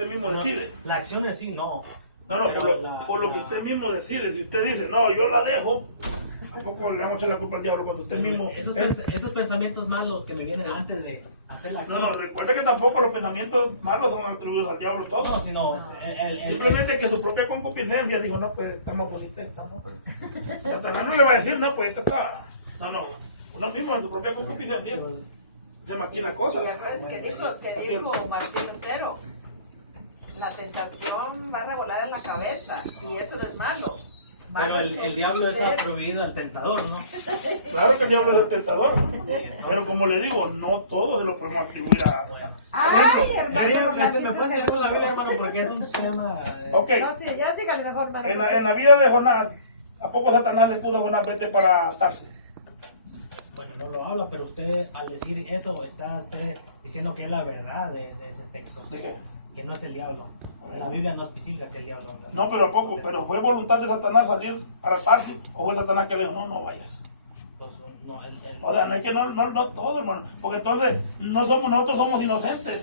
usted mismo decide. La acción en sí no. No, por lo que usted mismo decide. Si usted dice, no, yo la dejo, tampoco le vamos a echar la culpa al diablo cuando usted mismo... Esos pensamientos malos que me vienen antes de hacer la acción. No, recuerde que tampoco los pensamientos malos son atribuidos al diablo todos. No, sino... Simplemente que su propia concupiscencia dijo, no, pues está más bonita esta, ¿no? Satanás no le va a decir, no, pues esta está... No, uno mismo en su propia concupiscencia se maquina cosas. Y acuérdense que dijo Martín Lutero, la tentación va a revolar en la cabeza y eso no es malo. Pero el diablo es atribuido al tentador, ¿no? Claro que el diablo es el tentador. Sí, Pero como le digo, no todo se lo podemos atribuir a... Ay, hermano, ¿Me puedes decir con la Biblia, hermano? Porque es un tema... Ok, no, sí, ya sígale mejor, hermano. en la vida de Jonás, ¿a poco Satanás le pudo a Jonás vete para Tarso? Bueno, no lo habla, pero usted al decir eso está usted diciendo que es la verdad de ese texto. ¿De qué? Que no es el diablo. La Biblia no especifica que el diablo habla. No, pero ¿a poco? ¿Pero fue voluntad de Satanás salir para Tarso? ¿O fue Satanás que le dijo, no vayas? Pues, no, O sea, no es que no todo, hermano. Porque entonces nosotros somos inocentes.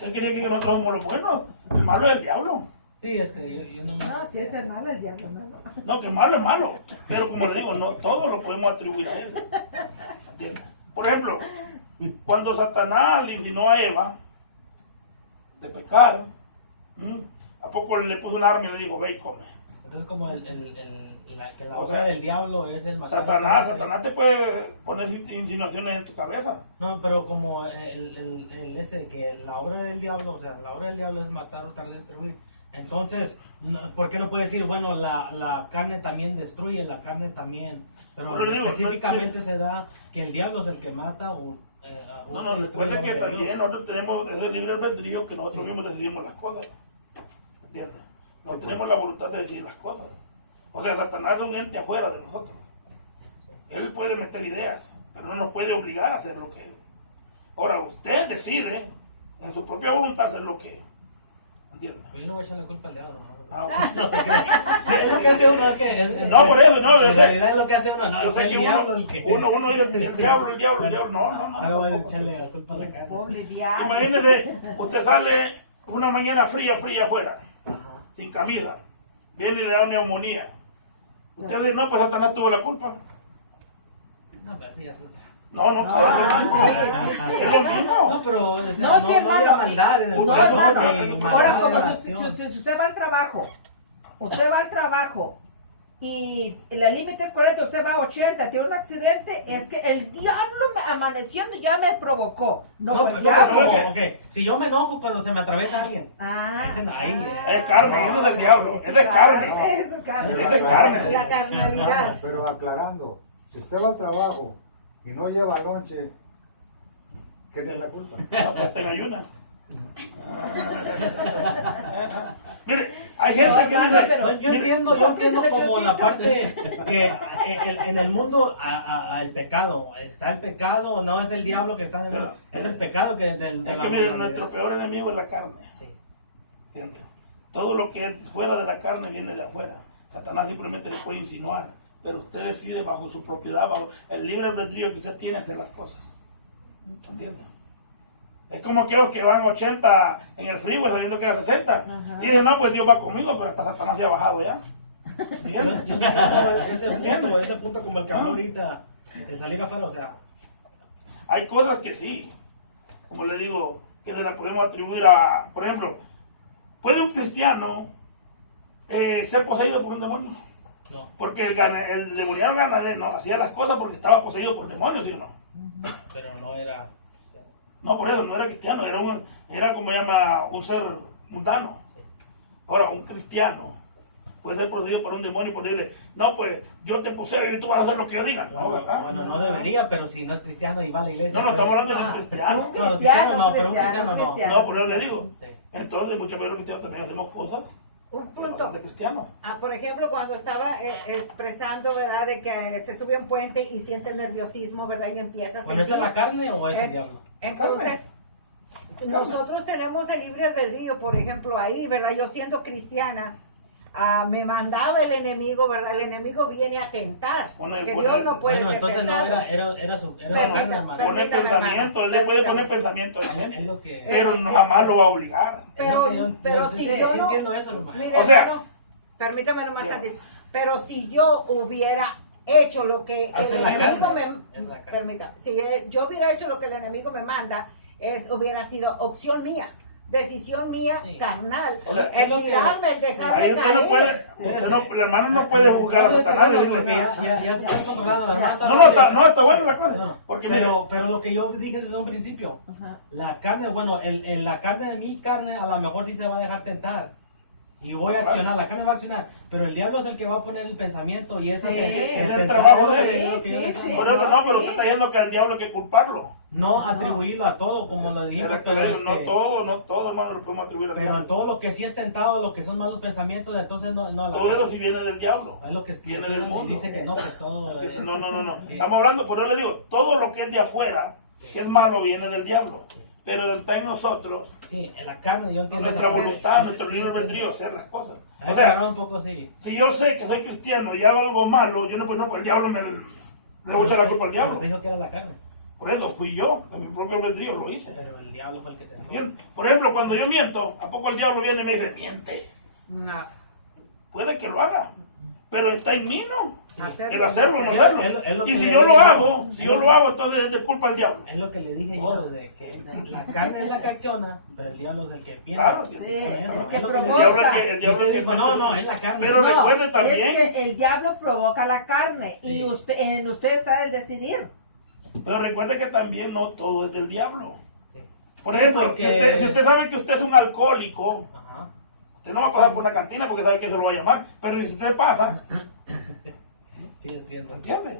Él quería que nosotros somos los buenos. El malo es el diablo. Sí, yo no... No, si es el malo, el diablo, no. No, que malo es malo. Pero como le digo, no todo lo podemos atribuir a él. ¿Entiendes? Por ejemplo, cuando Satanás le insinuó a Eva de pecar, ¿a poco le puso un arma y le dijo, ve y come? Entonces como que la obra del diablo es el matar. Satanás te puede poner insinuaciones en tu cabeza. No, pero como ese que la obra del diablo, o sea, la obra del diablo es matar, hurtar, destruir. Entonces, ¿por qué no puede decir, bueno, la carne también destruye, la carne también? Pero digo, específicamente se da que el diablo es el que mata o... recuerden que también nosotros tenemos ese libre albedrío que nosotros mismos decidimos las cosas. ¿Entiendes? No tenemos la voluntad de decidir las cosas. O sea, Satanás es un ente afuera de nosotros. Él puede meter ideas, pero no nos puede obligar a hacer lo que él. Ahora, usted decide en su propia voluntad hacer lo que ¿entiendes? Yo no voy a echar la culpa al diablo, ¿no? Bueno. Es lo que hace uno, es que... No, por eso, no. En realidad es lo que hace uno. Yo sé El que diablo uno dice el diablo, no. Ahora voy a echarle la culpa a la carne. Pobre diablo. Imagínese, usted sale una mañana fría afuera, sin camisa, viene y le da neumonía. Usted dice, no, pues Satanás tuvo la culpa. No, pero sí, ya es otra. No, sí. es lo mismo. No, pero... No, sí, hermano. No, hermano. Ahora, como si usted va al trabajo y el límite es 40, usted va a 80, tiene un accidente, es que el diablo amaneciendo ya me provocó. No, fue el diablo. Okay. Si yo me enojo cuando se me atraviesa alguien. Es carne, no es del diablo, es de carne. Es de carne. Es de carne. La carnalidad. Pero aclarando, si usted va al trabajo y no lleva lonche, ¿qué tiene la culpa? Pues tenga ayuna. Mire, hay gente que dice... Yo entiendo como la parte que en el mundo el pecado, está el pecado, no es el diablo que está en el... Es el pecado que del... Es que mire, nuestro peor enemigo es la carne. Sí. ¿Entiendes? Todo lo que es fuera de la carne viene de afuera. Satanás simplemente le puede insinuar, pero usted decide bajo su propiedad, bajo el libre albedrío que usted tiene hacer las cosas. ¿Entiendes? Es como aquellos que van 80 en el freeway sabiendo que era 60. Y dicen, no, pues Dios va conmigo, pero hasta Satanás se ha bajado ya. ¿Entiendes? Ese punto como el que habló ahorita, de salir afuera, o sea... Hay cosas que sí, como le digo, que se las podemos atribuir a... Por ejemplo, ¿puede un cristiano ser poseído por un demonio? No. Porque el demoniado no hacía las cosas porque estaba poseído por demonios, ¿sí o no? Pero no era... No, por eso, no era cristiano, era como llama, un ser mundano. Ahora, un cristiano puede ser poseído por un demonio y ponerle, no, pues yo te poseo y tú vas a hacer lo que yo diga. No, ¿verdad? Bueno, no debería, pero si no es cristiano y va a la iglesia... No, estamos hablando de un cristiano. Un cristiano, no. No, por eso le digo. Sí. Entonces, muchas veces los cristianos también hacemos cosas Un punto. de cristianos. Por ejemplo, cuando estaba expresando, ¿verdad? De que se sube a un puente y siente el nerviosismo, ¿verdad? Y empieza a Bueno, sentir... ¿esa es la carne o es el diablo? Entonces, nosotros tenemos el libre albedrío, por ejemplo, ahí, ¿verdad? Yo siendo cristiana, me mandaba el enemigo, ¿verdad? El enemigo viene a tentar. Que Dios no puede Bueno, ser entonces no, tentado. era su Permita- carne, hermano. Poner Permítame, pensamiento, él le puede permítame. poner pensamiento a la Es gente, lo que... pero no jamás lo va a obligar. Pero sí, si yo sí no... entiendo eso, hermano. Mire, O sea, hermano, permítame nomás tantito. Pero si yo hubiera hecho lo que Hace el la enemigo carne, me... es la carne. Permita, si yo hubiera hecho lo que el enemigo me manda, hubiera sido opción mía, decisión mía, Sí. carnal. O sea, es El lo que- tirarme, el Ahí dejarme usted no caer. puede, usted no, el hermano no puede juzgar a Satanás y decirle, Ya se está controlando. la hermana no, está buena la cosa. No, Porque mire, pero lo que yo dije desde un principio, Ajá. la carne, bueno, la carne de mi carne a lo mejor sí se va a dejar tentar. Y voy a accionar, la carne va a accionar, pero el diablo es el que va a poner el pensamiento y es Sí, es el tentar, trabajo es de él. lo que yo le Sí, digo. sí. por eso no, pero sí. usted está diciendo que al diablo hay que culparlo. No atribuirlo a todo, como lo dijimos, Era pero, correcto, no todo, hermano, lo podemos atribuir al pero en diablo. todo lo que sí es tentado, lo que son malos pensamientos, entonces no Todo eso sí viene del diablo. es lo que viene del y mundo. dicen que no, que todo... No. Estamos hablando, por eso le digo, todo lo que es de afuera, que es malo, viene del diablo. Pero está en nosotros, Sí, en la carne yo entiendo. nuestra esa- voluntad, nuestro libre albedrío, hacer las cosas. Hay O que sea, agarrar un poco así. si yo sé que soy cristiano y hago algo malo, yo no, pues el diablo le voy a echar la culpa al diablo. Dijo que era la carne, Por eso fui yo, de mi propio albedrío lo hice. pero el diablo fue el que tentó. ¿Entiendes? Por ejemplo, cuando yo miento, ¿a poco el diablo viene y me dice, miente? No. Puede que lo haga, pero está en mí, ¿no? Hacerlo. El hacerlo, no Es hacerlo. lo Y que si le yo lo digo. hago, entonces es de culpa al diablo. Es lo que le dije yo, de que la carne es la que acciona, pero el diablo es el que piensa. Claro, Sí, Por es eso, el que es lo El provoca. diablo es que, el diablo es que dijo, no, es la carne. Pero recuerde también, Es que el diablo provoca la carne Sí. y en usted está el decidir. pero recuerde que también no todo es del diablo. Sí. Por Sí, ejemplo, porque- si usted sabe que usted es un alcohólico, Ajá. usted no va a pasar por una cantina porque sabe que se lo va a llamar. Pero si usted pasa, Sí, entiendo. ¿entiende?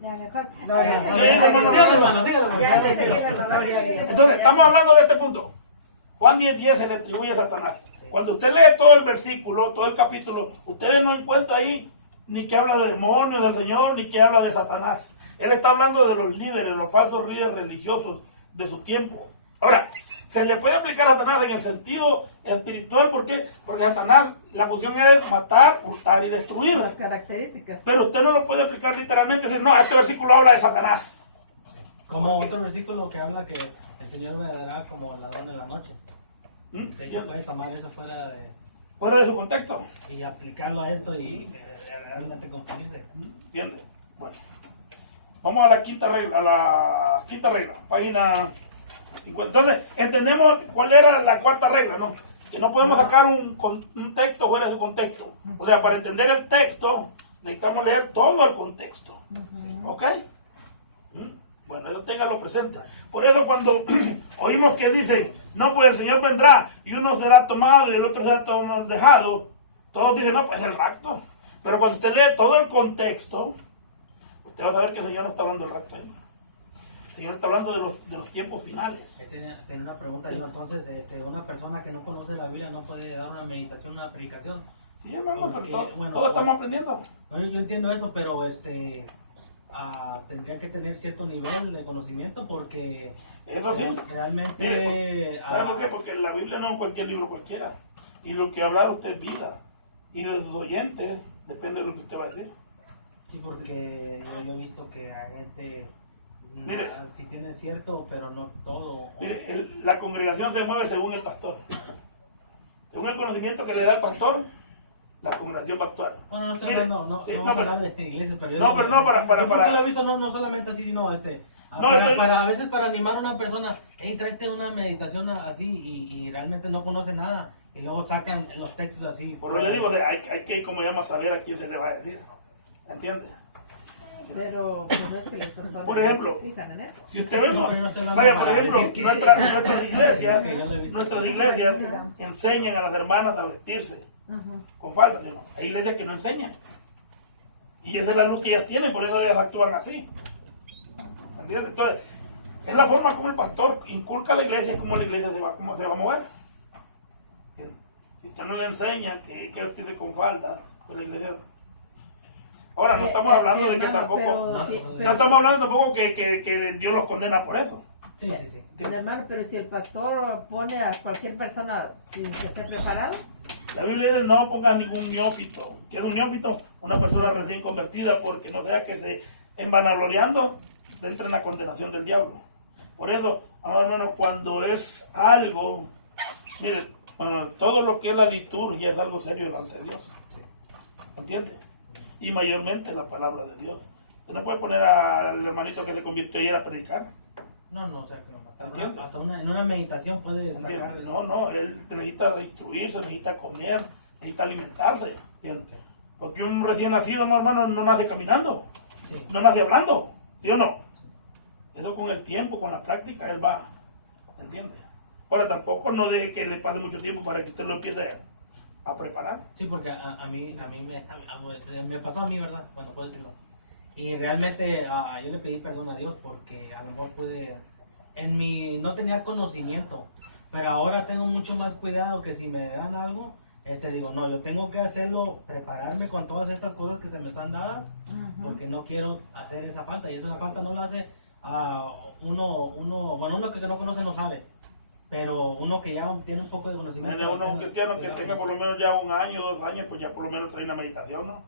Ya, mejor. Gloria a Ahora, Dios. Sígalo, hermano, sígalo. Ya te seguí, gloria a Dios. Entonces, estamos hablando de este punto. Juan 10:10 se le atribuye a Satanás. Cuando usted lee todo el versículo, todo el capítulo, usted no encuentra ahí ni que habla de demonios del Señor, ni que habla de Satanás. Él está hablando de los líderes, los falsos líderes religiosos de su tiempo. Ahora, se le puede aplicar a Satanás en el sentido espiritual, ¿por qué? Porque Satanás, la función es matar, hurtar y destruir. las características. Pero usted no lo puede aplicar literalmente y decir, no, este versículo habla de Satanás. Como otro versículo que habla que el Señor me dará como ladrón en la noche. ¿Mm? Usted se puede tomar eso fuera de... Fuera de su contexto. y aplicarlo a esto y realmente confundirse. ¿Entiendes? Bueno. Vamos a la quinta regla, página 50. Entonces, entendemos cuál era la cuarta regla, ¿no? Que no podemos sacar un texto fuera de su contexto. O sea, para entender el texto, necesitamos leer todo el contexto. ¿Ok? Bueno, eso téngalo presente. Por eso cuando oímos que dice, no, pues el Señor vendrá y uno será tomado y el otro será dejado, todos dicen, no, pues el rapto. Pero cuando usted lee todo el contexto, usted va a saber que el Señor no está hablando del rapto ahí. El Señor está hablando de los tiempos finales. Tengo una pregunta, yo, entonces, una persona que no conoce la Biblia no puede dar una meditación, una predicación. Sí, hermano, pero Porque, bueno, todos estamos aprendiendo. Bueno, yo entiendo eso, pero tendría que tener cierto nivel de conocimiento porque Eso sí. realmente... Mire, ¿sabe por qué? Porque la Biblia no es cualquier libro cualquiera. Y lo que hablar usted es vida. Y de sus oyentes depende de lo que usted va a decir. Sí, porque yo he visto que hay gente... Mire. si tiene cierto, pero no todo. Mire, la congregación se mueve según el pastor. Según el conocimiento que le da el pastor, la congregación va a actuar. Bueno, no estoy Mire, hablando, no, sí, no no, vamos a pero- hablar de iglesias, pero... no, pero no, para- Yo porque lo he visto no solamente así, sino No, entonces- a veces para animar a una persona, hey, tráete una meditación así y realmente no conoce nada y luego sacan los textos así. Por eso le digo, hay que, como llama, saber a quién se le va a decir. ¿Entiende? Pero pues, no es que los pastores Por ejemplo, no se fijan en eso. Si usted ve, No, pero no estoy hablando vaya, por para ejemplo, decir que- nuestras iglesias Sí. enseñan a las hermanas a vestirse Ajá. con falda, ¿sí o no? Hay iglesias que no enseñan. Y esa es la luz que ellas tienen, por eso ellas actúan así. ¿Entiendes? Entonces, es la forma como el pastor inculca a la iglesia, como la iglesia cómo se va a mover. Si usted no le enseña que hay que vestirse con falda, pues la iglesia... Ahora, no estamos hablando de que hermano, tampoco... pero sí, No pero- estamos hablando tampoco que Dios los condena por eso. Sí, sí, sí. Hermano, pero si el pastor pone a cualquier persona sin que esté preparado, La Biblia dice no pongas ningún neófito. ¿Qué es un neófito? Una persona recién convertida, porque no sea que se envanagloriando entre en la condenación del diablo. Por eso, hermano, cuando es algo, miren, bueno, todo lo que es la liturgia es algo serio delante de Dios. ¿Entiendes? Y mayormente la palabra de Dios. Usted no puede poner al hermanito que se convirtió ayer a predicar. No, o sea, que ¿Entiendes? en una meditación puede sacar... ¿Entiendes? No, él necesita instruirse, necesita comer, necesita alimentarse. ¿Entiendes? Porque un recién nacido, no, hermano, no nace caminando, Sí. no nace hablando, ¿sí o no? Eso con el tiempo, con la práctica, él va, ¿entiendes? Ahora tampoco no deje que le pase mucho tiempo para que usted lo empiece a preparar. Sí, porque a mí me pasó a mí, ¿verdad? Bueno, puedo decirlo. Y realmente yo le pedí perdón a Dios porque a lo mejor no tenía conocimiento, pero ahora tengo mucho más cuidado que si me dan algo, digo, no, yo tengo que hacerlo, prepararme con todas estas cosas que se me son dadas, porque no quiero hacer esa falta, y esa falta no la hace uno que no conoce no sabe, pero uno que ya tiene un poco de conocimiento. Un cristiano que tenga por lo menos ya 1 año, 2 años, pues ya por lo menos trae una meditación, ¿no?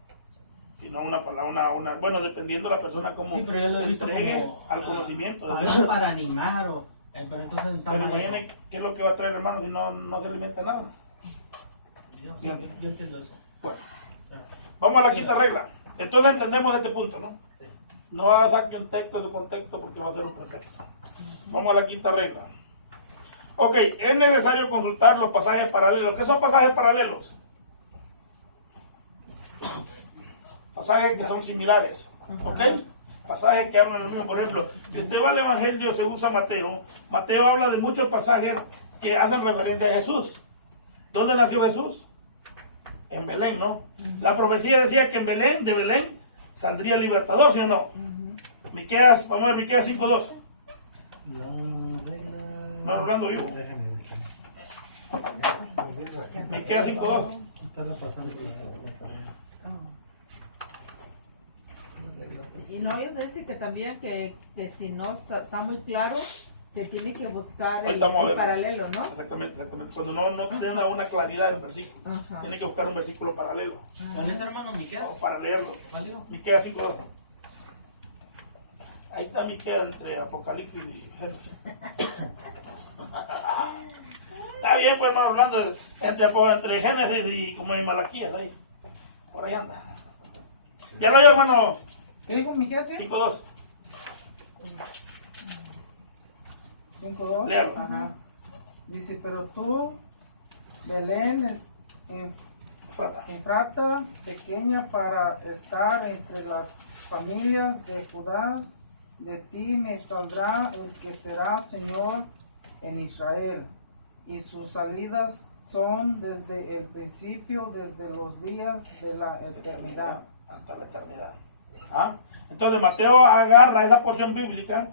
Si no una palabra, bueno, dependiendo de la persona como Sí, pero yo lo he se visto entregue como, al conocimiento. a veces para animar, pero entonces... Pero imagínate qué es lo que va a traer, hermano, si no se alimenta nada. Yo entiendo eso. Bueno, vamos a la quinta regla. Entonces entendemos este punto, ¿no? Sí. No va a sacar un texto de su contexto porque va a ser un pretexto. Vamos a la quinta regla. Ok, es necesario consultar los pasajes paralelos. ¿Qué son pasajes paralelos? Pasajes que son similares. ¿Ok? Pasajes que hablan lo mismo. Por ejemplo, si usted va al Evangelio según San Mateo, Mateo habla de muchos pasajes que hacen referencia a Jesús. ¿Dónde nació Jesús? En Belén, ¿no? La profecía decía que de Belén, saldría el libertador, ¿sí o no? Miqueas, vamos a ver, Miqueas 5:2. No, hablando vivo. Miqueas 5:2. Y no, ellos dicen que también que si no está muy claro, se tiene que buscar el paralelo, ¿no? Exactamente. Cuando no tiene una claridad el versículo, Ajá. tiene que buscar un versículo paralelo. ¿Cuál es, hermano, Miqueas? O para leerlo. ¿Cuál digo? Miqueas 5:2. Ahí está Miqueas entre Apocalipsis y Génesis. Está bien, pues, hermano, hablando entre Génesis y como en Malaquías, ahí. Por ahí anda. Ya lo oye, hermano. ¿Qué dijo Miqueas? 5:2. 5:2. Léalo. Ajá. Dice, pero tú, Belén, Efrata, pequeña para estar entre las familias de Judá, de ti me saldrá el que será Señor en Israel, y sus salidas son desde el principio, desde los días de la eternidad. Hasta la eternidad. ¿Ah? Entonces Mateo agarra esa porción bíblica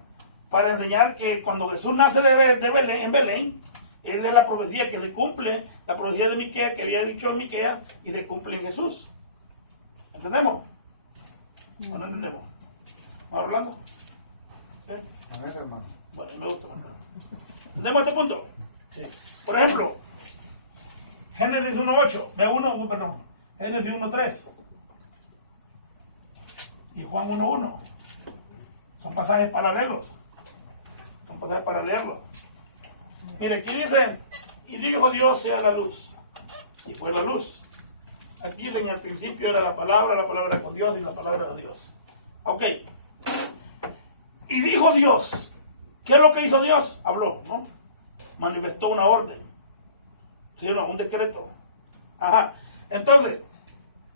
para enseñar que cuando Jesús nace en Belén, es de la profecía que se cumple, la profecía de Miqueas que había dicho Miqueas y se cumple en Jesús. ¿Entendemos? ¿O no entendemos? ¿Vamos hablando? ¿Sí? A ver, hermano. Bueno, me gusta. ¿Entendemos este punto? Sí. Por ejemplo, Génesis 1:8, perdón, Génesis 1:3 y Juan 1:1. Son pasajes paralelos. Son pasajes para leerlos. Mire, aquí dice, y dijo Dios sea la luz. Y fue la luz. Aquí dice, en el principio era la palabra era con Dios y la palabra era Dios. Ok. Y dijo Dios. ¿Qué es lo que hizo Dios? Habló, ¿no? Manifestó una orden. ¿Sí o no? Un decreto. Ajá. Entonces,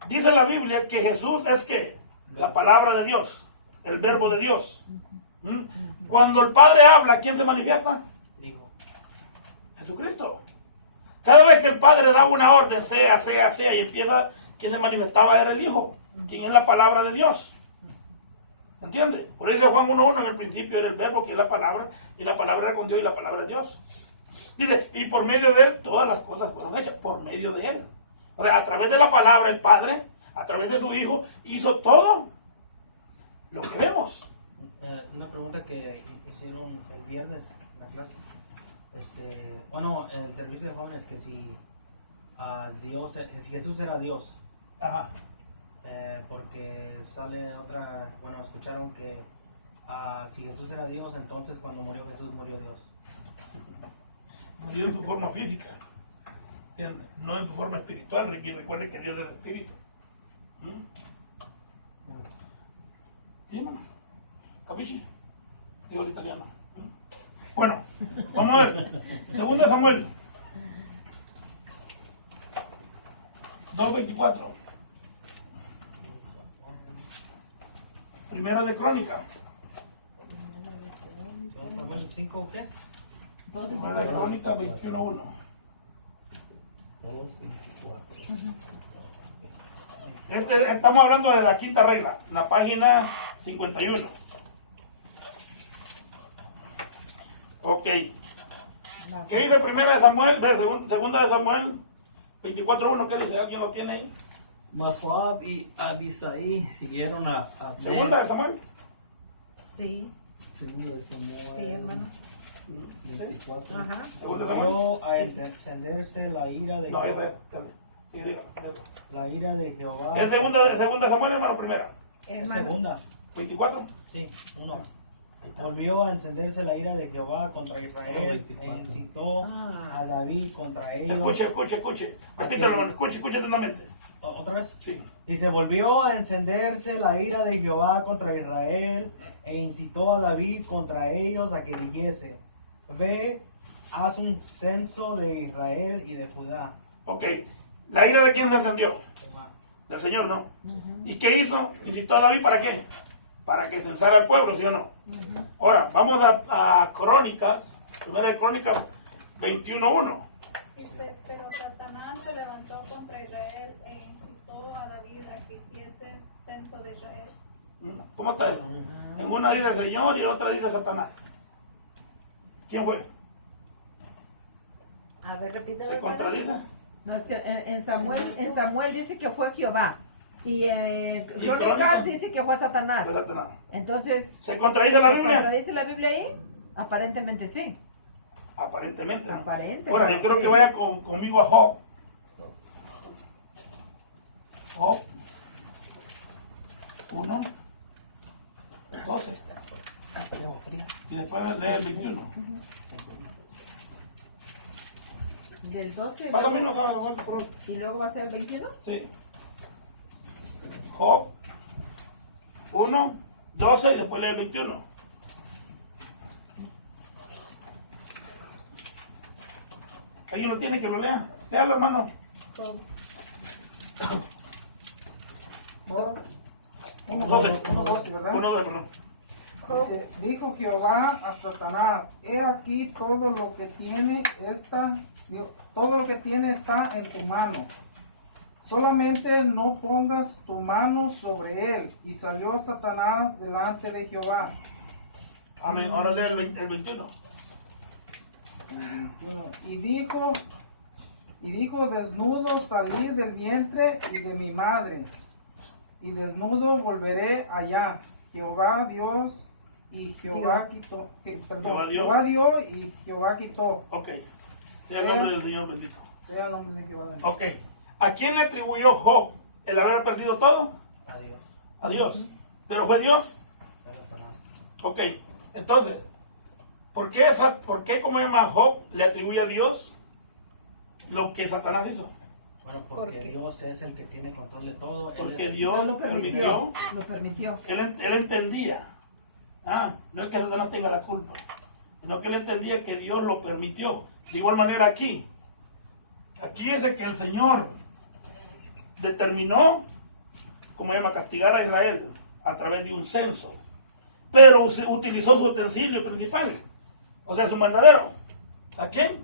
dice la Biblia que Jesús es que la palabra de Dios, el verbo de Dios. Cuando el Padre habla, ¿quién se manifiesta? Hijo. Jesucristo. Cada vez que el Padre daba una orden, sea, y empieza, quien se manifestaba era el Hijo, quien es la palabra de Dios. ¿Entiende? Por eso Juan 1:1, en el principio era el verbo, que es la palabra, y la palabra era con Dios y la palabra es Dios. Dice, y por medio de él todas las cosas fueron hechas, por medio de él. O sea, a través de la palabra, el Padre, a través de su Hijo, hizo todo lo que vemos. Una pregunta que hicieron el viernes en la clase. En el servicio de jóvenes, que si Dios, si Jesús era Dios. Ajá. Porque sale otra, bueno, escucharon que si Jesús era Dios, entonces cuando murió Jesús, murió Dios. Murió en su forma física, ¿entiendes? No en su forma espiritual. Ricky, recuerde que Dios es espíritu. ¿Sí, hermano? ¿Capisci? Digo el italiano. Bueno, vamos a ver. Segunda Samuel 2:24. Primera de Crónica. Samuel 5, ¿qué? Primera de Crónica 21:1. Estamos hablando de la quinta regla, la página 51. Ok. ¿Qué dice primera de Samuel? Segunda de Samuel 24:1. ¿Qué dice? ¿Alguien lo tiene ahí? Mas Joab y Abisai siguieron a Abner. Segunda de Samuel. Sí, Segunda de Samuel. sí, hermano. 24. Ajá. Segunda de Samuel. Volvió a encenderse la ira de No, Jehová. esa es. Dale. Sí, dígalo. La ira de Jehová. ¿Es segunda de Samuel, hermano? Primera. Hermano. Segunda. 24. Sí, 1. Volvió a encenderse la ira de Jehová contra Israel e incitó a David contra ellos. Escuche. Repítalo, hermano. Escuche atentamente. ¿Otra vez? Sí. Dice, volvió a encenderse la ira de Jehová contra Israel e incitó a David contra ellos a que dijese, ve, haz un censo de Israel y de Judá. Ok. ¿La ira de quién se encendió? Del Señor, ¿no? ¿Y qué hizo? Incitó a David ¿para qué? Para que censara al pueblo, ¿sí o no? Ahora, vamos a Crónicas, primera de Crónicas 21:1. Dice, pero Satanás se levantó contra Israel e incitó a David a que hiciese censo de Israel. ¿Cómo está eso? En una dice Señor y en otra dice Satanás. ¿Quién fue? A ver, repítelo. ¿Se hermano. contradice? No, es que en Samuel dice que fue Jehová. Y Crónicas? Crónicas dice que fue Satanás. Fue Satanás. Entonces, ¿Se contradice la ¿se Biblia? contradice la Biblia ahí? Aparentemente sí. Aparentemente. ¿no? Aparentemente, Ahora, yo quiero sí. que vaya conmigo a Job. Job 1, 12. Y después lee el 21. Del 12 Más o menos, ¿sabes? Por- y luego va a ser el 21. Sí. Job 1, 12 y después lee el 21. ¿Alguien lo tiene que lo lea? Léalo, hermano. Uno, 12. 12, ¿verdad? 1, 12, perdón. Dice, dijo Jehová a Satanás, he aquí todo lo que tiene está en tu mano. Solamente no pongas tu mano sobre él. Y salió Satanás delante de Jehová. Amén. Ahora lee el 21. Y dijo, desnudo salí del vientre y de mi madre, y desnudo volveré allá. Jehová Dios y Jehová quitó. Jehová dio. Jehová dio y Jehová quitó. Ok. Sea el nombre del Señor bendito. Sea el nombre de Jehová bendito. Ok. ¿A quién le atribuyó Job el haber perdido todo? Adiós. A Dios. ¿Pero fue Dios? Ok. Entonces, ¿por qué como llama Job le atribuye a Dios lo que Satanás hizo? Bueno, porque Dios es el que tiene control de todo. Él Porque es- Dios No lo permitió. Lo permitió. Él entendía. No es que Satanás tenga la culpa, sino que él entendía que Dios lo permitió. De igual manera aquí. Aquí es de que el Señor determinó, como llama, castigar a Israel a través de un censo. Pero se utilizó su utensilio principal, o sea, su mandadero. ¿A quién?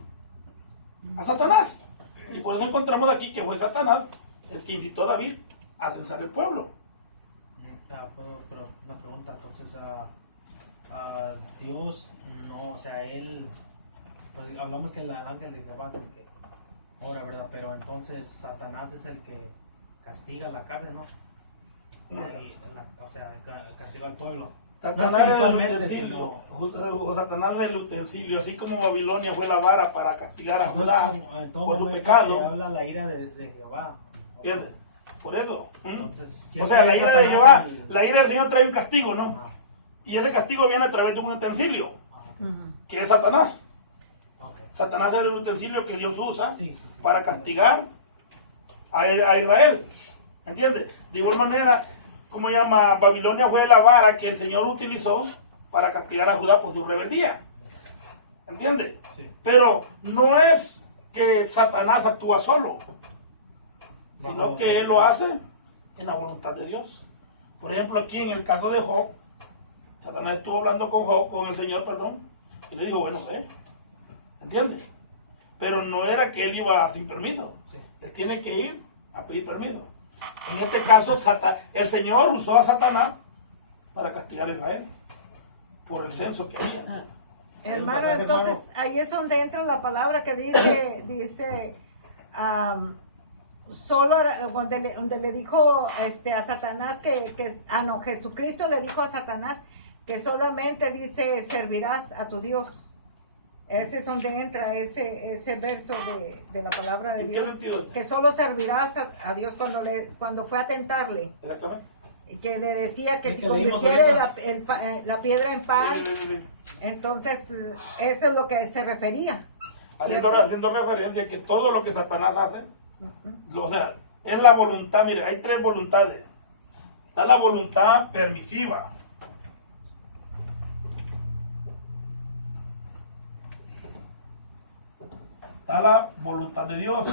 A Satanás. Y por eso encontramos aquí que fue Satanás el que incitó a David a censar el pueblo. pero una pregunta, entonces, Dios, no, o sea, él, pues, hablamos que el ángel de Jehová es el que ora, ¿verdad? Pero entonces Satanás es el que castiga la carne, ¿no? O sea, castiga al pueblo. Satanás es el espiritualmente, utensilio. sino- O Satanás es el utensilio. Así como Babilonia fue la vara para castigar a Judá En todo por su momento pecado. que habla la ira de Jehová. ¿Entiendes? Por eso. Entonces, O siempre sea, la es ira de Satanás Jehová, el- la ira del Señor trae un castigo, ¿no? Ajá. Y ese castigo viene a través de un utensilio, Ujú. que es Satanás. Ok. Satanás es el utensilio que Dios usa Sí. para castigar a Israel. ¿Entiendes? De igual manera, como llama, Babilonia fue la vara que el Señor utilizó para castigar a Judá por su rebeldía. ¿Entiendes? Sí. Pero no es que Satanás actúa solo, sino que él lo hace en la voluntad de Dios. Por ejemplo, aquí en el caso de Job, Satanás estuvo hablando con Job, con el Señor, perdón, y le dijo, bueno, ¿entiendes? Pero no era que él iba sin permiso. Él tiene que ir a pedir permiso. En este caso, el Señor usó a Satanás para castigar a Israel por el censo que había. Hermano, entonces ahí es donde entra la palabra que dice, solo donde le dijo a Satanás Jesucristo le dijo a Satanás que solamente dice servirás a tu Dios. Ese es donde entra ese verso de la palabra de ¿En qué Dios. sentido? Que solo servirás a Dios cuando fue a tentarle. Exactamente. Que le decía que Sí, si que le dimos convirtiera ahorita. la piedra en pan, Sí. entonces eso es lo que se refería. Haciendo referencia a que todo lo que Satanás hace, o sea, es la voluntad. Mire, hay tres voluntades. Está la voluntad permisiva. Está la voluntad de Dios.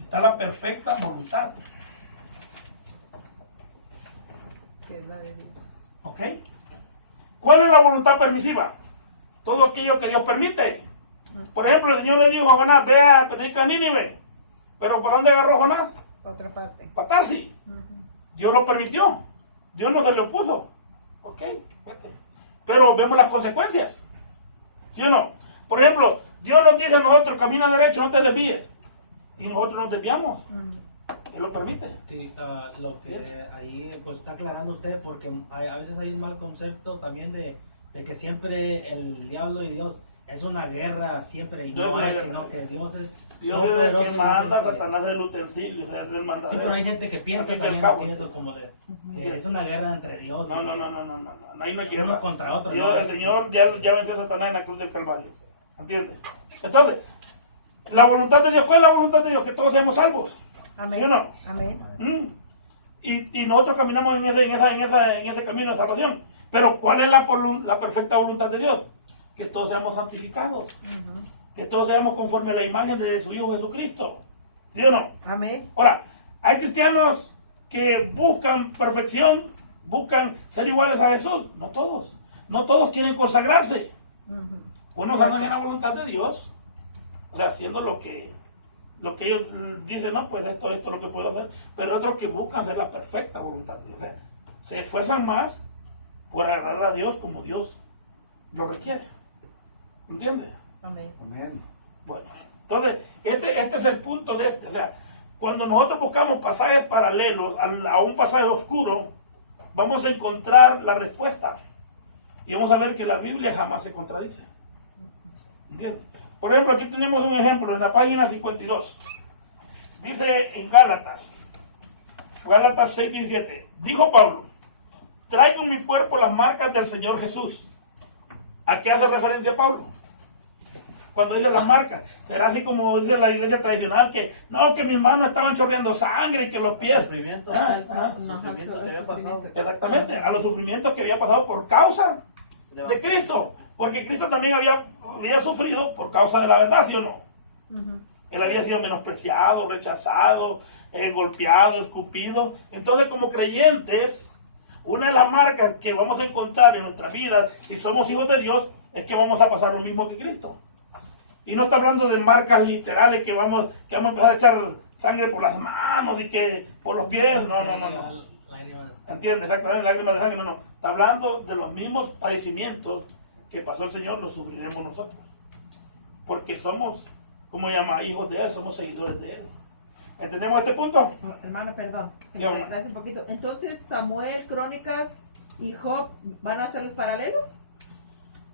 Está la perfecta voluntad. Que es la de Dios. ¿Ok? ¿Cuál es la voluntad permisiva? Todo aquello que Dios permite. Por ejemplo, el Señor le dijo a Jonás, ve a predicar a Nínive. Pero ¿para dónde agarró Jonás? Por otra parte. Para Tarsis. Dios lo permitió. Dios no se le opuso. ¿Ok? Vete. Pero vemos las consecuencias. ¿Sí o no? Por ejemplo, Dios nos dice a nosotros, camina derecho, no te desvíes. Y nosotros nos desviamos. Él lo permite. Sí, lo que ahí pues está aclarando usted, porque a veces hay un mal concepto también de que siempre el diablo y Dios es una guerra siempre, y Dios no es es, una sino guerra. que Dios es Dios tan es el poderoso que y manda, que- Satanás es el utensilio, o sea, es el Sí, mandadero. pero hay gente que piensa Al fin y al también cabo, así, eso como que es una guerra entre Dios y No, ahí no hay guerra. uno contra otro. Dios, ¿no? el Señor ya venció a Satanás en la cruz del Calvario. ¿Entiendes? Entonces, la voluntad de Dios, ¿cuál es la voluntad de Dios? Que todos seamos salvos. Amén. ¿Sí o no? Amén. Y nosotros caminamos en ese camino de salvación. Pero ¿cuál es la perfecta voluntad de Dios? Que todos seamos santificados. Que todos seamos conforme a la imagen de su Hijo Jesucristo. ¿Sí o no? Amén. Ahora, hay cristianos que buscan perfección, buscan ser iguales a Jesús. No todos. No todos quieren consagrarse. Unos andan en la voluntad de Dios, o sea, haciendo lo que ellos dicen, no, pues esto es lo que puedo hacer. Pero otros que buscan hacer la perfecta voluntad de Dios. O sea, se esfuerzan más por agradar a Dios como Dios lo requiere. ¿Entiendes? Amén. Amén. Bueno, entonces, este es el punto de o sea, cuando nosotros buscamos pasajes paralelos a un pasaje oscuro, vamos a encontrar la respuesta. Y vamos a ver que la Biblia jamás se contradice. ¿Entiendes? Por ejemplo, aquí tenemos un ejemplo en la página 52. Dice en Gálatas 6:17. Dijo Pablo, traigo en mi cuerpo las marcas del Señor Jesús. ¿A qué hace referencia Pablo? Cuando dice las marcas, será así como dice la iglesia tradicional, que no, que mis manos estaban chorreando sangre y que los pies. Sufrimiento, sufrimiento que había pasado. Exactamente, a los sufrimientos que había pasado por causa de Cristo. Porque Cristo también había sufrido por causa de la verdad, ¿sí o no? Él había sido menospreciado, rechazado, golpeado, escupido. Entonces, como creyentes, una de las marcas que vamos a encontrar en nuestra vida, si somos hijos de Dios, es que vamos a pasar lo mismo que Cristo. Y no está hablando de marcas literales que vamos a empezar a echar sangre por las manos y que por los pies. No. ¿Entiendes? Exactamente, lágrimas de sangre, no. Está hablando de los mismos padecimientos que pasó el Señor, los sufriremos nosotros. Porque somos, como llama, hijos de Él, somos seguidores de Él. ¿Entendemos este punto? Hermano, perdón, que Ya, me hermano. retrase un poquito. Entonces, Samuel, Crónicas y Job, ¿van a ser los paralelos?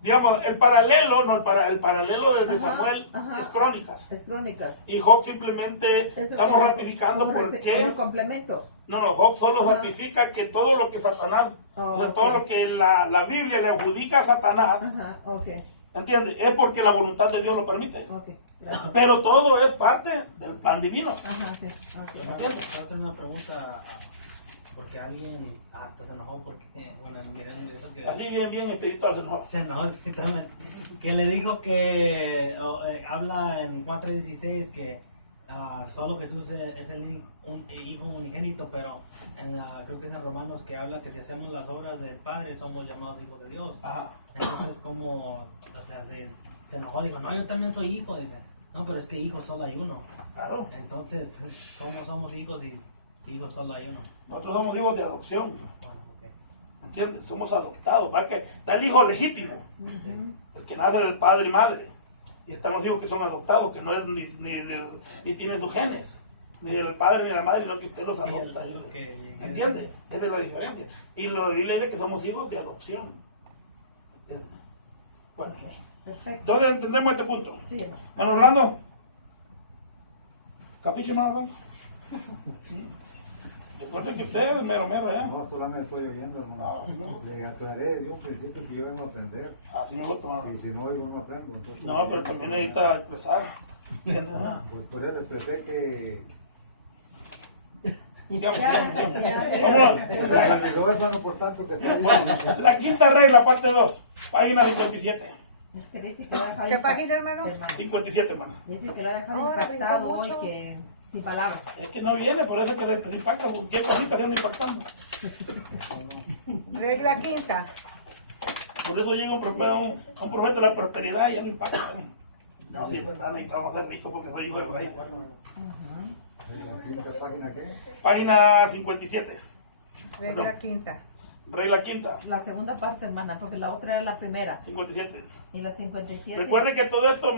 Digamos, el paralelo, no, el paralelo desde Ajá, Samuel ajá. es Crónicas. Es Crónicas. Y Job simplemente Es el estamos como- ratificando como por como qué. el complemento. No, Job solo Ajá. ratifica que todo lo que Satanás, o sea, todo ok. lo que la Biblia le adjudica a Satanás, Ajá, ok, ¿entiendes? Es porque la voluntad de Dios lo permite. ok, gracias. Pero todo es parte del plan divino. Ajá, sí, ok. ¿Entiendes? Quiero hacer una pregunta, porque alguien hasta se enojó porque, bueno, miren, dijo que Así bien espiritual se nos se enojó espiritualmente, que le dijo que habla en Juan 3:16 que solo Jesús es el hijo unigénito, pero creo que es en Romanos que habla que si hacemos las obras del Padre somos llamados hijos de Dios. Ajá. Entonces, como, o sea, se enojó, dijo, no, yo también soy hijo, dice, no, pero es que hijos solo hay uno. Claro. Entonces, ¿cómo somos hijos si hijos solo hay uno? Nosotros somos hijos de adopción. Bueno, ok. ¿Entiendes? Somos adoptados. ¿Va? Que está el hijo legítimo. El que nace del padre y madre. Y están los hijos que son adoptados, que no es ni tiene sus genes. Ni del padre ni de la madre, sino que usted los Sí, adopta. que- ¿Entiende? Esa es la diferencia. Y la Biblia dice que somos hijos de adopción. ¿Entiende? Bueno, Perfecto. entonces entendemos este punto. Sí, hermano. Hermano Orlando. ¿Capiche, hermano Orlando? Recuerden que usted es mero, ¿eh? No, solamente estoy oyendo, hermano. Le aclaré desde un principio que yo vengo a aprender. Así me gusta, hermano. Y si no oigo, no aprendo. Entonces, No, pero también necesita expresar. ¿Entiende? Pues por eso les expresé que... Dígame, Ya, dígame. ya. Vámonos. Se me olvidó, hermano, por tanto que está diciendo. La quinta regla, parte 2, página 57. Es que dice que lo ha dejado ¿Qué página, hermano? 57, hermano. Dice que lo ha dejado Ahora, impactado brincó hoy, mucho. que sin palabras. Es que no viene, por eso es que se impacta. ¿Qué cosita haciendo impactando? Regla quinta. Por eso llega un profeta de la prosperidad y ya no impacta. No, si es verdad, necesitamos ser ricos porque soy hijo del rey. ¿En la quinta página qué? Página 57, Regla Perdón. quinta. regla quinta, La segunda parte, hermana, porque la otra era la primera. 57. Y la 57. Recuerde que todo esto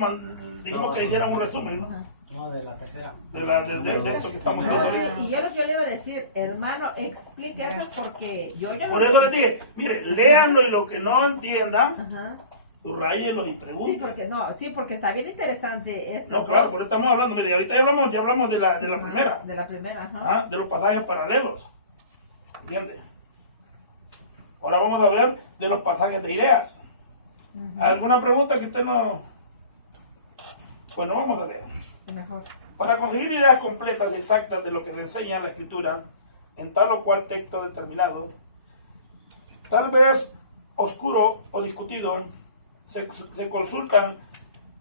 dijimos que hicieran un resumen, ¿no? Ajá. No, de la tercera. De esto que estamos No, haciendo sí, ahorita. y yo lo que yo le iba a decir, hermano, explique eso porque yo ya Por eso les dije, mire, léanlo y lo que no entiendan, Ajá. subrayenlo y Sí, pregunten. porque no, sí, porque está bien interesante eso. No, claro, por eso estamos hablando. Mire, ahorita ya hablamos de la primera. De la primera, ajá. De los pasajes paralelos. ¿Entiendes? Ahora vamos a ver de los pasajes de ideas. ¿Alguna pregunta que usted no...? Bueno, vamos a leer. Mejor. Para conseguir ideas completas y exactas de lo que le enseña la Escritura en tal o cual texto determinado, tal vez oscuro o discutido, se consultan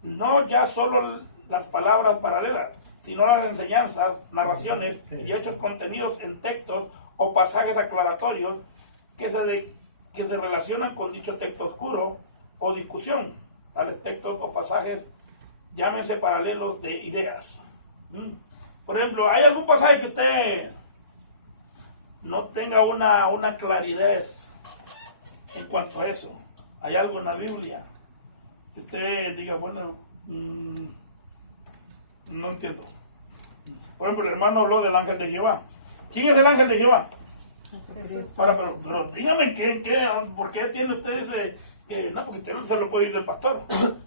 no ya solo las palabras paralelas, sino las enseñanzas, narraciones y hechos contenidos en textos o pasajes aclaratorios que se relacionan con dicho texto oscuro o discusión. Tales textos o pasajes llámense paralelos de ideas. Por ejemplo, ¿hay algún pasaje que usted no tenga una claridad en cuanto a eso? ¿Hay algo en la Biblia que usted diga, bueno, no entiendo? Por ejemplo, el hermano habló del ángel de Jehová. ¿Quién es el ángel de Jehová? Ahora, pero dígame, ¿por qué tiene usted ese...? Que no, porque usted no se lo puede ir del pastor.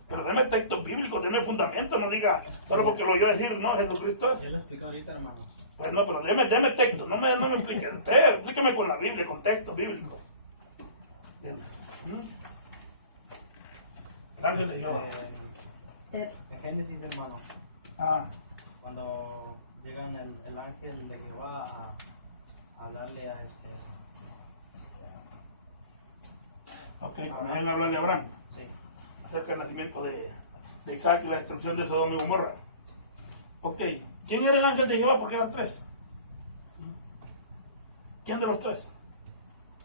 Pero deme textos bíblicos, deme fundamentos, no diga solo porque lo oyó decir, no, Jesucristo es. Yo lo explico ahorita, hermano. Pues no, pero deme textos, no me explique. Usted, explíqueme con la Biblia, con textos bíblicos. Bien. El ángel de Jehová. En Génesis, hermano, Ah, cuando llegan el ángel de Jehová a hablarle a ok, cuando vienen a hablar de Abraham, sí, acerca del nacimiento de Isaac y la destrucción de Sodoma y Gomorra. Ok, ¿quién era el ángel de Jehová? Porque eran tres. ¿Quién de los tres?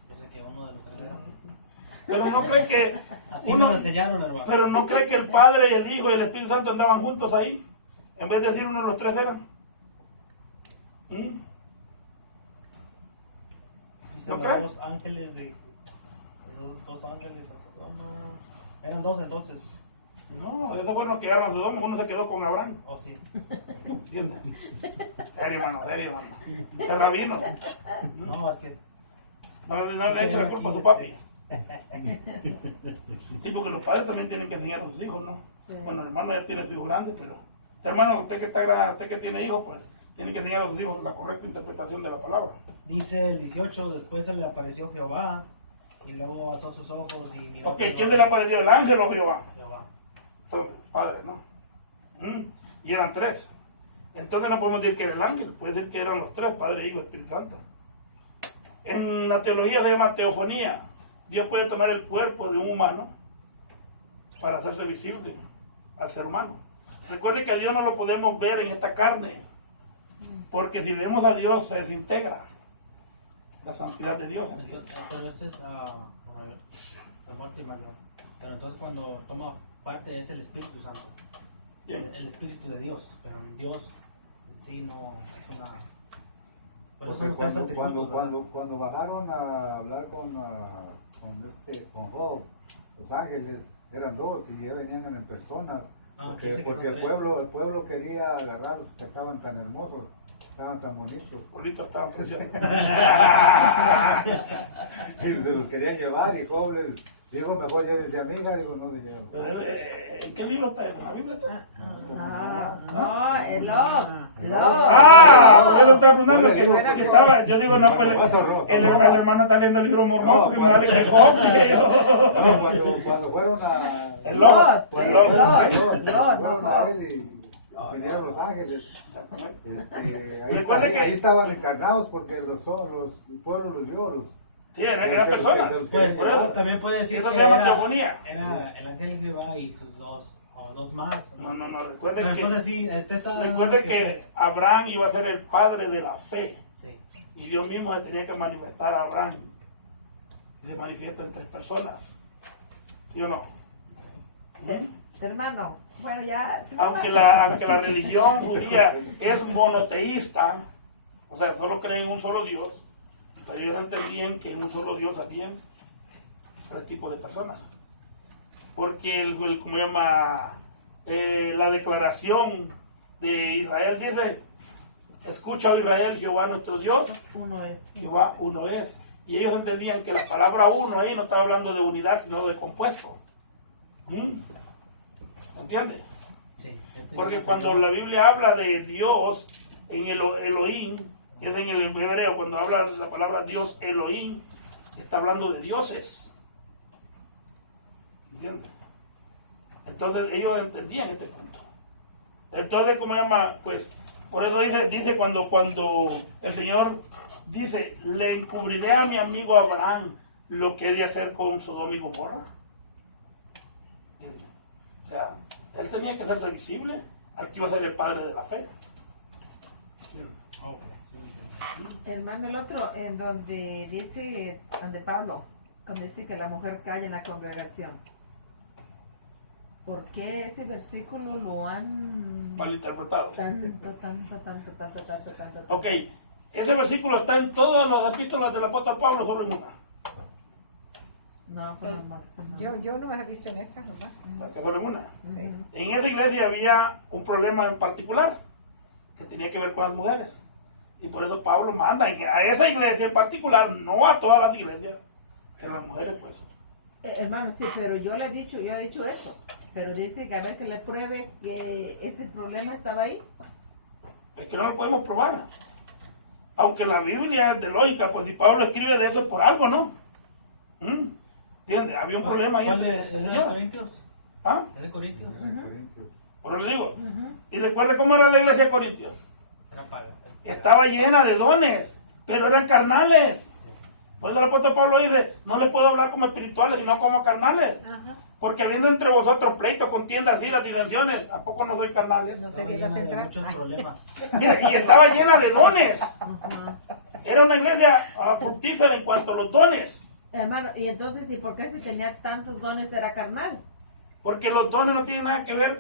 yo sé que uno de los tres era. Pero no cree que Así uno, nos enseñaron, hermano. pero no cree que el Padre, el Hijo y el Espíritu Santo andaban juntos ahí, en vez de decir uno de los tres eran. Dicen ¿No los crees? dos ángeles de... Dos ángeles a Sodoma. Eran dos entonces. No, esos fueron los que agarran a Sodoma, uno se quedó con Abraham. Oh, sí. ¿Entiendes? Serio, hermano, serio, hermano. Es rabino. No, es que No le eche la culpa a su papi. Sí, porque los padres también tienen que enseñar a sus hijos, ¿no? Sí. Bueno, el hermano ya tiene su hijo grande, pero hermano, usted que tiene hijos, pues tiene que enseñar a sus hijos la correcta interpretación de la palabra. dice el 18, después se le apareció Jehová y luego alzó sus ojos y miró. Ok, ¿quién se le apareció? ¿El ángel o Jehová? Jehová. Entonces, padre, ¿no? Y eran tres. Entonces no podemos decir que era el ángel, puede decir que eran los tres, Padre, Hijo, Espíritu Santo. En la teología se llama teofonía. Dios puede tomar el cuerpo de un humano para hacerse visible al ser humano. Recuerde que a Dios no lo podemos ver en esta carne, porque si vemos a Dios se desintegra la santidad de Dios. Entonces, la muerte y maldición. Pero entonces cuando toma parte es el Espíritu Santo. Bien. El Espíritu de Dios. Pero en Dios en sí no es una... Por eso Porque no cansa cuando bajaron a hablar con Job, los ángeles eran dos y ya venían en persona. Aquí dice que Porque son el pueblo quería agarrarlos que estaban tan hermosos, estaban tan bonitos. Ahorita estaba pensando. Y se los querían llevar y Job les dijo, mejor llévese a mi hija, digo, no se llevan. ¿En qué libro está? ¿En la Biblia está? No, el Lot. Pues yo lo estaba preguntando que estaba, yo digo, no, pues el hermano está leyendo el libro mormón, porque me da el Job. No, cuando fueron a... El Lot. Fueron a él y vinieron los ángeles. Ahí estaban encarnados porque el pueblo los vio. Sí, eran personas. Pues Por eso. también puede decir Eso que se llama era teofonía. el ángel de Jehová y sus dos, o dos más. No, Pero recuerde entonces sí, que Abraham iba a ser el padre de la fe. Sí. Y Dios mismo se tenía que manifestar a Abraham. Y se manifiesta en tres personas. ¿Sí o no? Hermano, bueno, ya... Aunque la religión judía es monoteísta, o sea, solo creen en un solo Dios, pero ellos entendían que en un solo Dios habían tres tipos de personas. Porque como llama, la declaración de Israel dice, escucha, oh Israel, Jehová nuestro Dios, Uno es. Jehová uno es. Y ellos entendían que la palabra uno ahí no estaba hablando de unidad, sino de compuesto. ¿Entiendes? Sí. Porque cuando la Biblia habla de Dios en el Elohim, que es en el hebreo, cuando habla la palabra Dios Elohim, está hablando de dioses. ¿Entiendes? Entonces ellos entendían este punto. Entonces, ¿cómo se llama? Pues, por eso dice cuando el Señor dice, le encubriré a mi amigo Abraham lo que he de hacer con Sodoma y Gomorra. ¿Entiendes? O sea, él tenía que hacerse visible al que iba a ser el padre de la fe. Hermano, el otro, en donde dice, donde Pablo, cuando dice que la mujer calla en la congregación. ¿Por qué ese versículo lo han Mal interpretado. tanto? Ok, ese versículo está en todas las epístolas del apóstol Pablo, solo en una. No, pues nomás. No. Yo no he visto en esa nomás. Que solo en una. Sí. En esa iglesia había un problema en particular que tenía que ver con las mujeres. Y por eso Pablo manda a esa iglesia en particular, no a todas las iglesias, que las mujeres pues. Hermano, sí, pero yo he dicho eso. Pero dice que a ver que le pruebe que ese problema estaba ahí. Es que no lo podemos probar. Aunque la Biblia es de lógica, pues si Pablo escribe de eso es por algo, ¿no? ¿Entiendes? Había un problema ahí entre ¿Es de señoras. Corintios? ¿Ah? ¿Es de Corintios? Por eso le digo. Y recuerde cómo era la iglesia de Corintios. Era para... Estaba llena de dones, pero eran carnales. Por eso el apóstol Pablo dice, no les puedo hablar como espirituales, sino como carnales. Porque habiendo entre vosotros pleito, contiendas y las disensiones, ¿a poco no soy carnales? No sé qué las entra. Muchos problemas. Mira, y estaba llena de dones. Era una iglesia fructífera en cuanto a los dones. Hermano, y entonces, ¿y por qué si tenía tantos dones era carnal? Porque los dones no tienen nada que ver,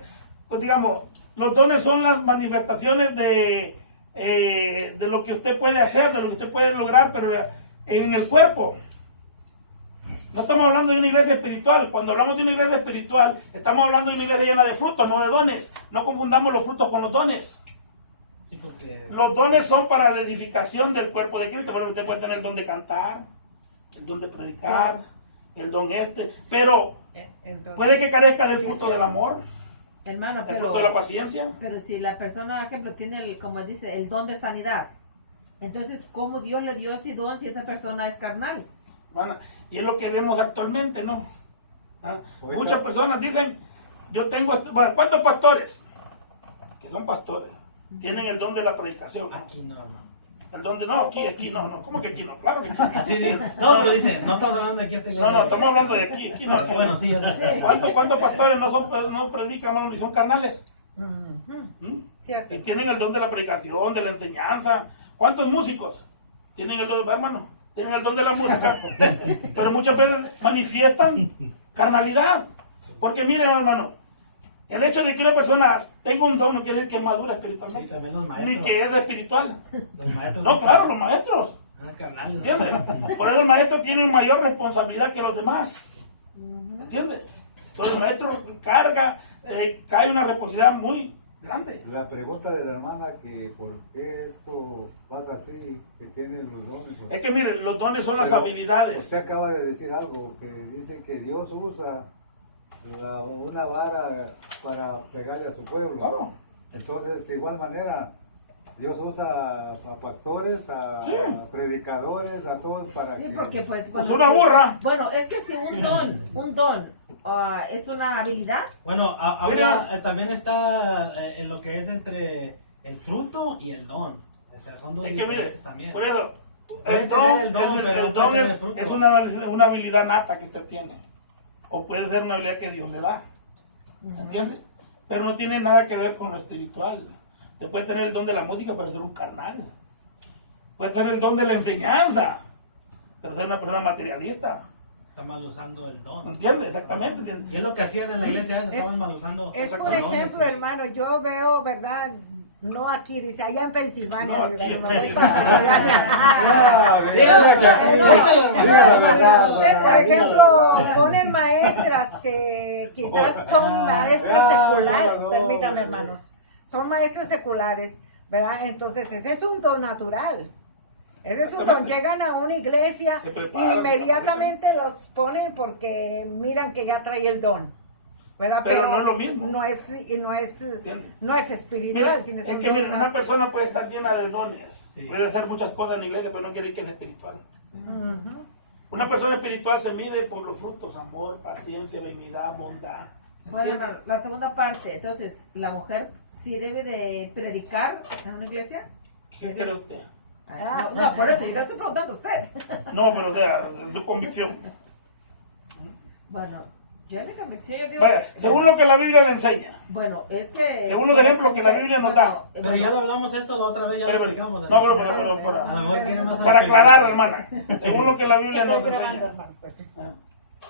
pues digamos, los dones son las manifestaciones de lo que usted puede hacer, de lo que usted puede lograr, pero en el cuerpo. No estamos hablando de una iglesia espiritual. Cuando hablamos de una iglesia espiritual, estamos hablando de una iglesia llena de frutos, no de dones. No confundamos los frutos con los dones. Los dones son para la edificación del cuerpo de Cristo. Por ejemplo, usted puede tener el don de cantar, el don de predicar, el don pero Entonces, puede que carezca del fruto del amor, Hermano, el fruto de la paciencia. pero si la persona, por ejemplo, tiene, como dice, el don de sanidad, entonces, ¿cómo Dios le dio ese don si esa persona es carnal? Hermana, y es lo que vemos actualmente, ¿no? ¿Ah? Ahorita- Muchas personas dicen, yo tengo, bueno, ¿cuántos pastores? Que son pastores, tienen el don de la predicación. Aquí no, hermano. El don de, no, aquí no, ¿cómo que aquí no? Claro que aquí. Así dice. No, pero dice, no estamos hablando de aquí hasta No, estamos hablando de aquí no. Aquí no. Bueno, sí, yo sé. ¿Cuántos pastores no predican, hermano, ni son carnales? ¿Mm? cierto. Y tienen el don de la predicación, de la enseñanza. ¿Cuántos músicos tienen el don, hermano? Tienen el don de la música, pero muchas veces manifiestan carnalidad. Porque miren, hermano, el hecho de que una persona tenga un don no quiere decir que es madura Sí, espiritualmente, también los maestros. ni que es espiritual. Los maestros. No, claro, los maestros. Carnal. ¿Entiendes? Por eso el maestro tiene mayor responsabilidad que los demás. ¿Entiendes? Entonces el maestro cae una responsabilidad muy grande. La pregunta de la hermana que por qué esto pasa así, que tiene los dones. Es que miren, los dones son las Pero habilidades. Usted acaba de decir algo, que dice que Dios usa una vara para pegarle a su pueblo. Claro. Entonces, de igual manera, Dios usa a pastores, a Sí. predicadores, a todos para Sí, que... porque pues... Pues bueno, una sí. burra. Bueno, es que si un don es una habilidad, Bueno, Mira. ahora también está en lo que es entre el fruto y el don. O sea, son dos Es que mire, diferentes también. por eso, Puede el don, tener el don, pero el no don puede tener fruto. es una habilidad nata que usted tiene. O puede ser una habilidad que Dios le da. ¿Entiende? Pero no tiene nada que ver con lo espiritual. Usted puede tener el don de la música, pero ser un carnal. Puede tener el don de la enseñanza, pero ser una persona materialista. Está mal usando el don. ¿Entiende? Exactamente. ¿Entiende? Y es lo que hacían en la iglesia, estaban mal usando. Es Exacto, por ¿no? ejemplo, hermano, yo veo, ¿verdad? No aquí, dice, allá en Pensilvania. No, aquí me en voy Mérida. para Pensilvania. Ah, diga que aquí, diga la verdad, Por Sara, ejemplo, ponen maestras que quizás son maestras seculares, no. permítame hermanos, son maestras seculares, ¿verdad? Entonces ese es un don natural, ese es un don, llegan a una iglesia Se y preparan, inmediatamente los ponen porque miran que ya trae el don, ¿verdad? Pero no es lo mismo. no es ¿Entiende? no es espiritual, Mira, sino es es un que don mira, una persona puede estar llena de dones, Sí. puede hacer muchas cosas en la iglesia, pero no quiere decir que es espiritual. Una persona espiritual se mide por los frutos, amor, paciencia, benignidad, bondad. bueno, ¿Entiendes? la segunda parte, entonces, ¿la mujer sí debe de predicar en una iglesia? ¿Qué cree usted? Ay, no, por eso, yo no estoy preguntando a usted. No, pero o sea, es su convicción. Bueno, yo en mi convicción yo digo Vaya, que- según lo que la Biblia le enseña. Bueno, es que... Es uno de ejemplos que la Biblia nos da. Pero ya lo hablamos esto la otra vez, ya Pero, lo pero, explicamos. no, pero, A lo mejor quiere más para aclarar, hermana, según lo que la Biblia nos Estoy grabando, enseña. hermano, pues,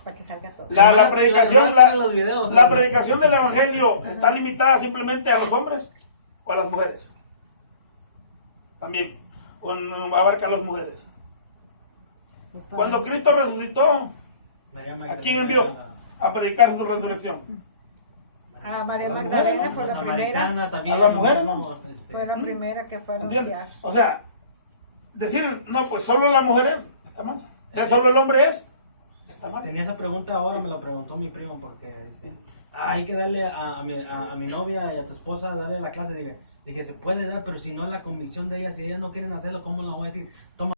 para que salga todo. La predicación, los videos, la predicación del evangelio está limitada simplemente a los hombres o a las mujeres. También, abarca a las mujeres. Cuando Cristo resucitó, ¿a quién envió a predicar su resurrección? A María La Magdalena mujer, fue la primera, Samaritana también. A las mujeres, ¿no? fue la primera que fue a ¿Entiendes? anunciar. O sea, decir, no, pues solo las mujeres está mal. Solo el hombre está mal. Tenía esa pregunta ahora, me la preguntó mi primo, porque dice, hay que darle a mi novia y a tu esposa, darle la clase. Dije, se puede dar, pero si no es la convicción de ellas, si ellas no quieren hacerlo, ¿cómo la voy a decir? Toma